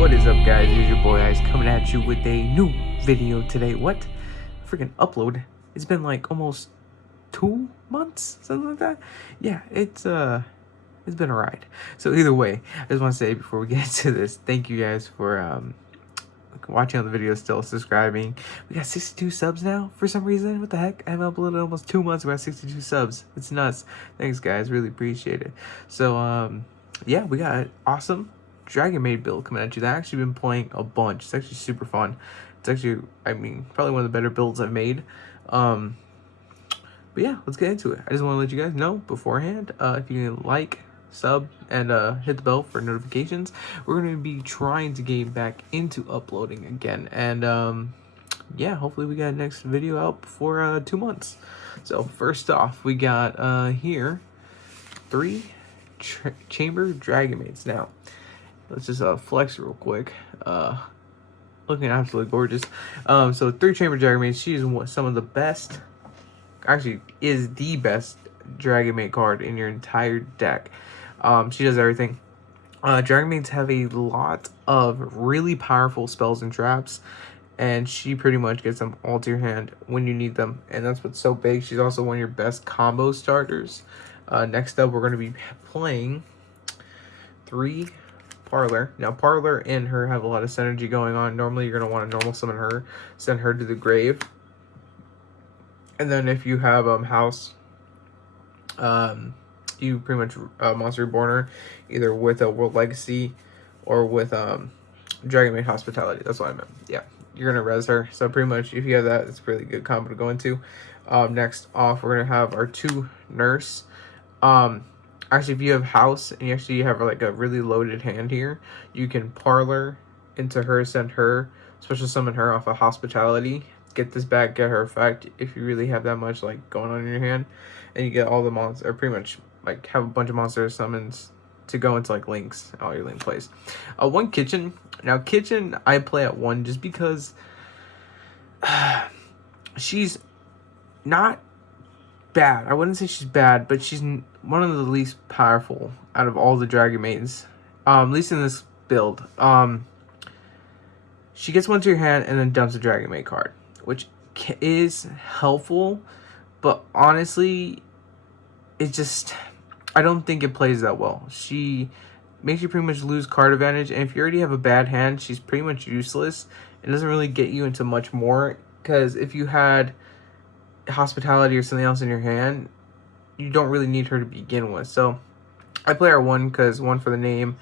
What is up, guys? It's your boy Ice coming at you with a new video today. What? Freaking upload. It's been like almost 2 months, something like that. Yeah, it's been a ride. So either way, I just want to say before we get into this, thank you guys for watching on the video, still subscribing. We got 62 subs now for some reason. What the heck? I've uploaded almost 2 months. We got 62 subs. It's nuts. Thanks, guys. Really appreciate it. So yeah, we got awesome Dragonmaid build coming at you that I've actually been playing a bunch. It's actually super fun. It's actually, I mean, probably one of the better builds I've made. But yeah, let's get into it. I just want to let you guys know beforehand, if you can like, sub, and hit the bell for notifications. We're going to be trying to get back into uploading again. And yeah, hopefully we got next video out before 2 months. So first off, we got here 3 chamber Dragonmaids. Now, let's just flex real quick. Looking absolutely gorgeous. So 3 chamber Dragonmaid. She is some of the best. Actually, is the best Dragonmaid card in your entire deck. She does everything. Dragonmaids have a lot of really powerful spells and traps, and she pretty much gets them all to your hand when you need them, and that's what's so big. She's also one of your best combo starters. Next up, we're going to be playing 3 Parlor. Now, Parlor and her have a lot of synergy going on. Normally, you're going to want to normal summon her, send her to the grave. And then if you have House, you pretty much Monster Reborn her, either with a World Legacy or with Dragonmaid Hospitality. That's what I meant. Yeah, you're going to res her. So pretty much, if you have that, it's a really good combo to go into. Next off, we're going to have our 2 Nurse. Actually, if you have House and you actually have like a really loaded hand here, you can Parlor into her, send her, special summon her off of Hospitality, get this back, get her effect if you really have that much like going on in your hand, and you get all the monsters, or pretty much like have a bunch of monster summons to go into like links, all your link plays. 1 Kitchen. Now Kitchen I play at 1 just because she's not bad. I wouldn't say she's bad, but she's one of the least powerful out of all the Dragonmaids. At least in this build. She gets one to your hand and then dumps a Dragonmaid card, which is helpful, but honestly, it just, I don't think it plays that well. She makes you pretty much lose card advantage, and if you already have a bad hand, she's pretty much useless. It doesn't really get you into much more, because if you had Hospitality or something else in your hand, you don't really need her to begin with. So I play her 1 because 1 for the name,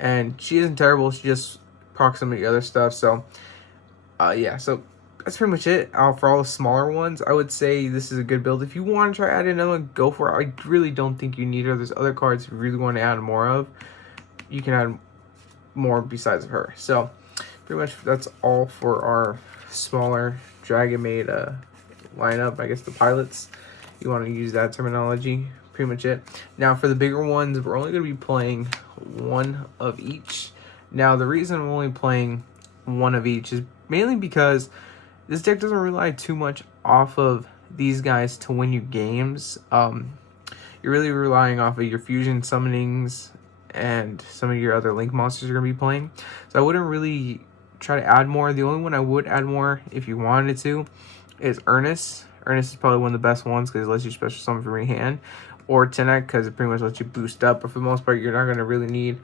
and she isn't terrible. She just procs some of the other stuff. So yeah, so that's pretty much it. For all the smaller ones, I would say this is a good build. If you want to try adding another one, go for it. I really don't think you need her. There's other cards you really want to add more of. You can add more besides of her. So pretty much that's all for our smaller Dragonmaid lineup. I guess the pilots, you want to use that terminology. Pretty much it. Now for the bigger ones, we're only going to be playing 1 of each. Now the reason I'm only playing 1 of each is mainly because this deck doesn't rely too much off of these guys to win you games. You're really relying off of your fusion summonings and some of your other link monsters you're going to be playing. So I wouldn't really try to add more. The only one I would add more if you wanted to is Ernest. Ernest is probably one of the best ones because it lets you special summon from your hand, or Tenek because it pretty much lets you boost up. But for the most part, you're not going to really need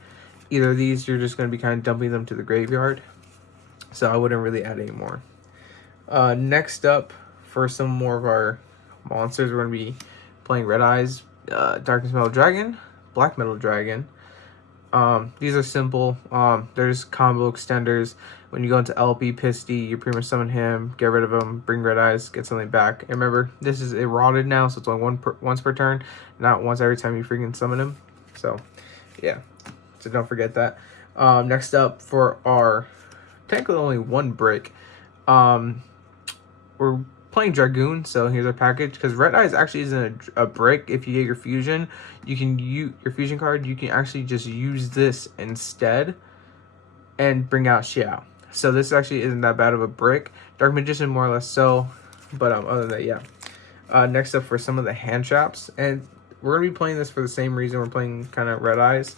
either of these. You're just going to be kind of dumping them to the graveyard. So I wouldn't really add any more. Next up, for some more of our monsters, we're going to be playing Red Eyes, Darkness Metal Dragon, Black Metal Dragon. These are simple. They're just combo extenders. When you go into LP Pisty, you pretty much summon him, get rid of him, bring Red Eyes, get something back. And remember, this is eroded now, so it's only once per turn, not once every time you freaking summon him. So, yeah. So don't forget that. Next up, for our technically only 1 brick, we're playing Dragoon. So here's our package, because Red Eyes actually isn't a brick. If you get your fusion, you can use your fusion card, you can actually just use this instead and bring out Xiao. So this actually isn't that bad of a brick. Dark Magician more or less so, but other than that, yeah. Next up, for some of the hand traps, and we're gonna be playing this for the same reason we're playing kind of Red Eyes.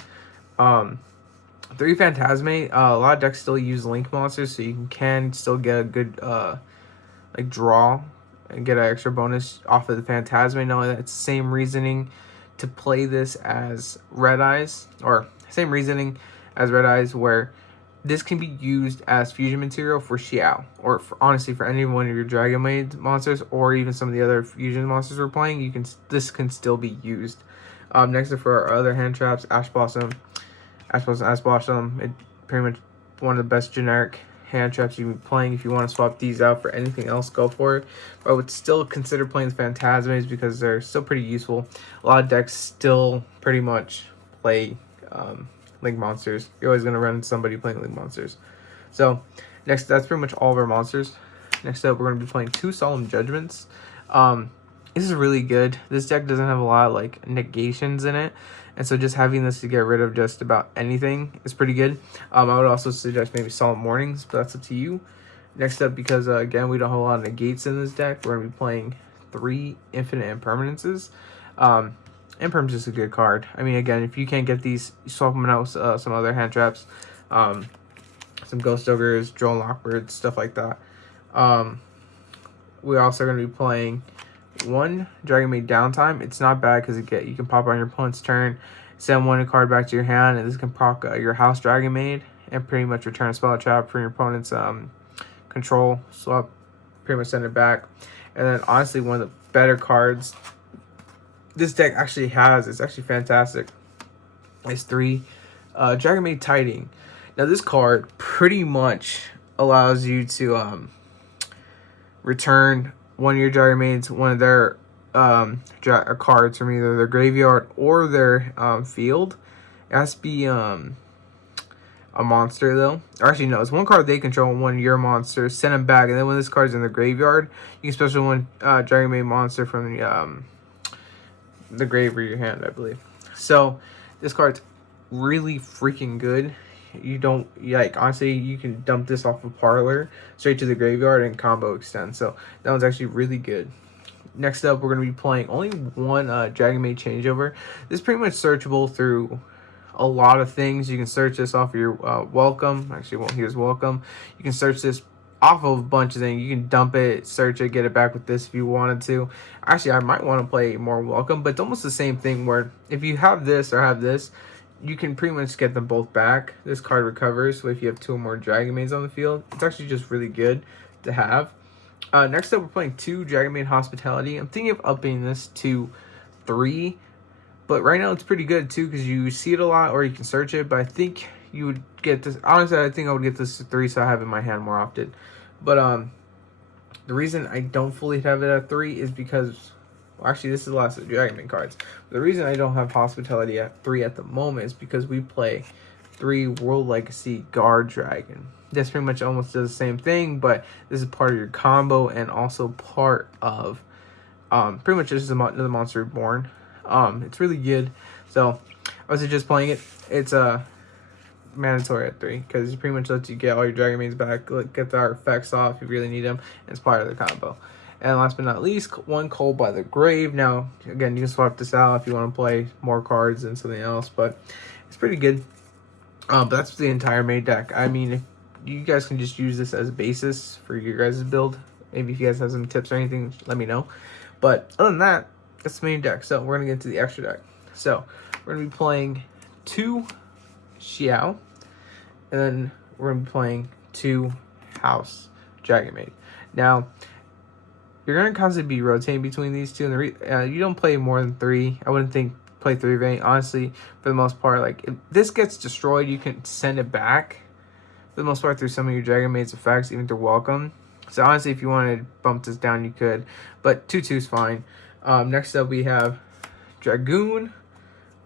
3 Phantasmate. A lot of decks still use Link monsters, so you can still get a good like draw and get an extra bonus off of the Phantasmate. No, that's the same reasoning to play this as Red Eyes, or same reasoning as Red Eyes, where this can be used as fusion material for Xiao, or for, honestly for any one of your Dragonmaid monsters, or even some of the other fusion monsters we're playing. This can still be used. Next up for our other hand traps, Ash Blossom, Ash Blossom. It pretty much one of the best generic hand traps you can be playing. If you want to swap these out for anything else, go for it. But I would still consider playing the Phantasmes because they're still pretty useful. A lot of decks still pretty much play Link monsters. You're always going to run into somebody playing Link monsters. So next, that's pretty much all of our monsters. Next up, we're going to be playing 2 Solemn Judgments. This is really good. This deck doesn't have a lot of like negations in it, and so just having this to get rid of just about anything is pretty good. I would also suggest maybe Solemn Warnings, but that's up to you. Next up, because again we don't have a lot of negates in this deck, we're going to be playing 3 Infinite Impermanences. Imperm's just a good card. I mean, again, if you can't get these, you swap them out with some other hand traps, some Ghost Ogres, Drone Lockbirds, stuff like that. We're also going to be playing 1 Dragonmaid Downtime. It's not bad because you can pop on your opponent's turn, send 1 card back to your hand, and this can proc your house Dragonmaid and pretty much return a spell trap from your opponent's control. Swap, pretty much send it back. And then honestly, one of the better cards this deck actually has, it's actually fantastic, is 3 Dragonmaid Tiding. Now this card pretty much allows you to return one of your Dragonmaids, one of their cards from either their graveyard or their field. It has to be a monster though. Or actually no, it's 1 card they control, 1 of your monsters, send them back, and then when this card's in the graveyard, you can special 1 Dragonmaid monster from the grave or your hand, I believe. So this card's really freaking good. You don't like, honestly, you can dump this off of Parlor straight to the graveyard and combo extend. So that one's actually really good. Next up, we're going to be playing only 1 Dragonmaid Changeover. This is pretty much searchable through a lot of things. You can search this off of your welcome. Actually, well, here's welcome. You can search this off of a bunch of things. You can dump it, search it, get it back with this if you wanted to. Actually, I might want to play more welcome, but it's almost the same thing where if you have this or have this, you can pretty much get them both back. This card recovers, so if you have 2 or more Dragonmaids on the field, it's actually just really good to have. Next up, we're playing 2 Dragonmaid Hospitality. I'm thinking of upping this to 3, but right now it's pretty good too because you see it a lot or you can search it, but I think you would get this. Honestly, I think I would get this to 3 so I have it in my hand more often. But the reason I don't fully have it at 3 is because, well, actually this is the last of the Dragonmaid cards. The reason I don't have Hospitality at 3 at the moment is because we play 3 World Legacy Guard Dragon. This pretty much almost does the same thing, but this is part of your combo and also part of pretty much just another monster reborn. It's really good. So I was just playing it. It's mandatory at 3 because it pretty much lets you get all your Dragonmaids back, get their effects off if you really need them, and it's part of the combo. And last but not least, 1 Cold by the Grave. Now, again, you can swap this out if you want to play more cards and something else, but it's pretty good. But that's the entire Maid deck. I mean, if you guys can just use this as a basis for your guys' build. Maybe if you guys have some tips or anything, let me know. But other than that, that's the main deck. So we're going to get into the extra deck. So we're going to be playing 2 Xiao, and then we're going to be playing 2 House Dragonmaid. Now, you're going to constantly be rotating between these 2, and you don't play more than 3. I wouldn't think play 3 of any. Honestly, for the most part, like, if this gets destroyed, you can send it back, for the most part, through some of your Dragonmaid's effects, even through welcome. So honestly, if you wanted to bump this down, you could, but 2/2 is fine. Next up, we have Dragoon,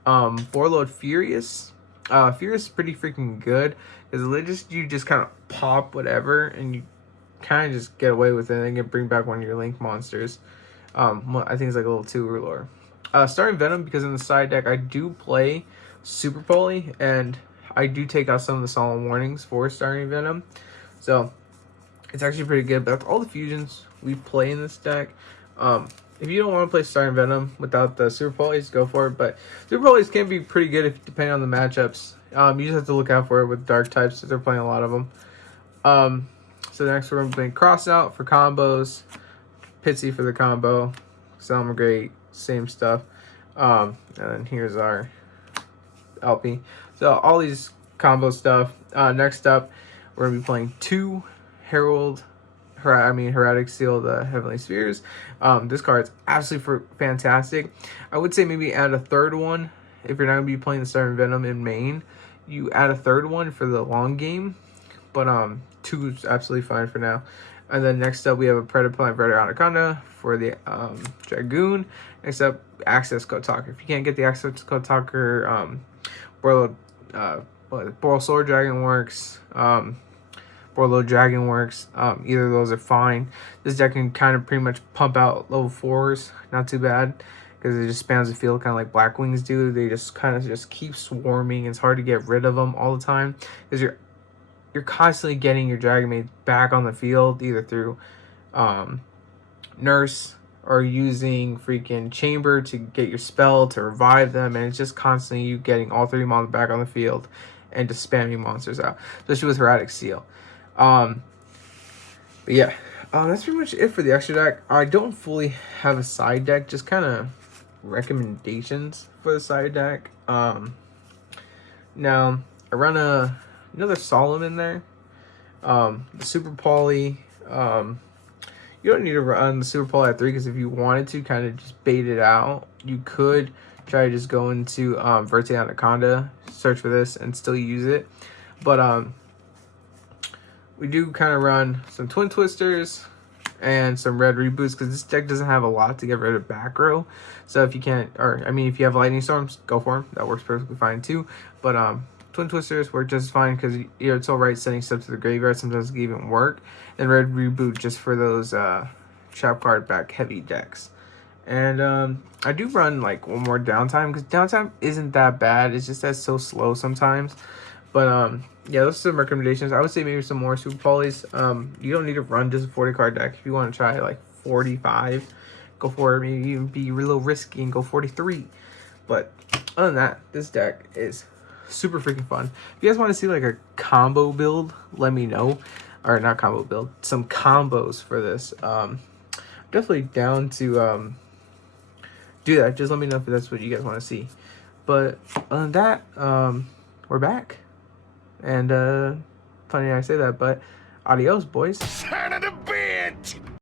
Warlord Furious. Furious is pretty freaking good because you just kind of pop whatever and you kind of just get away with it and then bring back one of your Link monsters. I think it's like a little 2 or lower. Starting Venom, because in the side deck I do play Super Poly and I do take out some of the Solemn Warnings for Starting Venom, so it's actually pretty good. But that's all the fusions we play in this deck. If you don't want to play Starting Venom without the Super Polys, go for it. But Super Polys can be pretty good if depending on the matchups. You just have to look out for it with dark types, so they're playing a lot of them. So next we're going to be playing Cross Out for combos, Pitsy for the combo, Selma Great, same stuff. And then here's our LP. So all these combo stuff. Next up, we're going to be playing 2 Heraldic Seal, the Heavenly Spheres. This card's absolutely fantastic. I would say maybe add a third one if you're not going to be playing the Stubborn Venom in main. You add a third one for the long game, but 2 is absolutely fine for now. And then next up we have a Predaplant Verter Anaconda for the Dragoon. Next up, Access Code Talker. If you can't get the Access Code Talker, Boral Sword Dragon works. Borlo Dragon works. Either of those are fine. This deck can kind of pretty much pump out level 4s. Not too bad, because it just spans the field kind of like Black Wings do. They just kind of just keep swarming. It's hard to get rid of them all the time, because you're constantly getting your Dragonmaid back on the field, either through Nurse or using freaking Chamber to get your spell to revive them, and it's just constantly you getting all 3 monsters back on the field and just spamming monsters out, especially with Heraldic Seal. But yeah, that's pretty much it for the extra deck. I don't fully have a side deck, just kind of recommendations for the side deck. Now I run another Solemn in there. The Super Poly. You don't need to run the Super Poly at 3, because if you wanted to kind of just bait it out, you could try to just go into Verte Anaconda, search for this, and still use it. But we do kind of run some Twin Twisters and some Red Reboots, because this deck doesn't have a lot to get rid of back row. So if you can't, if you have Lightning Storms, go for them. That works perfectly fine too. But Twin Twisters work just fine, because it's alright sending stuff to the graveyard. Sometimes it can even work. And Red Reboot just for those trap card back heavy decks. And I do run like one more Downtime, because Downtime isn't that bad. It's just that so slow sometimes. But yeah, those are some recommendations. I would say maybe some more Super Polys. You don't need to run just a 40 card deck. If you want to try like 45, go for it. Maybe even be a little risky and go 43. But other than that, this deck is super freaking fun. If you guys want to see like a combo build, let me know. Or not combo build, some combos for this. Definitely down to do that. Just let me know if that's what you guys want to see. But other than that, we're back. And funny I say that, but adios, boys.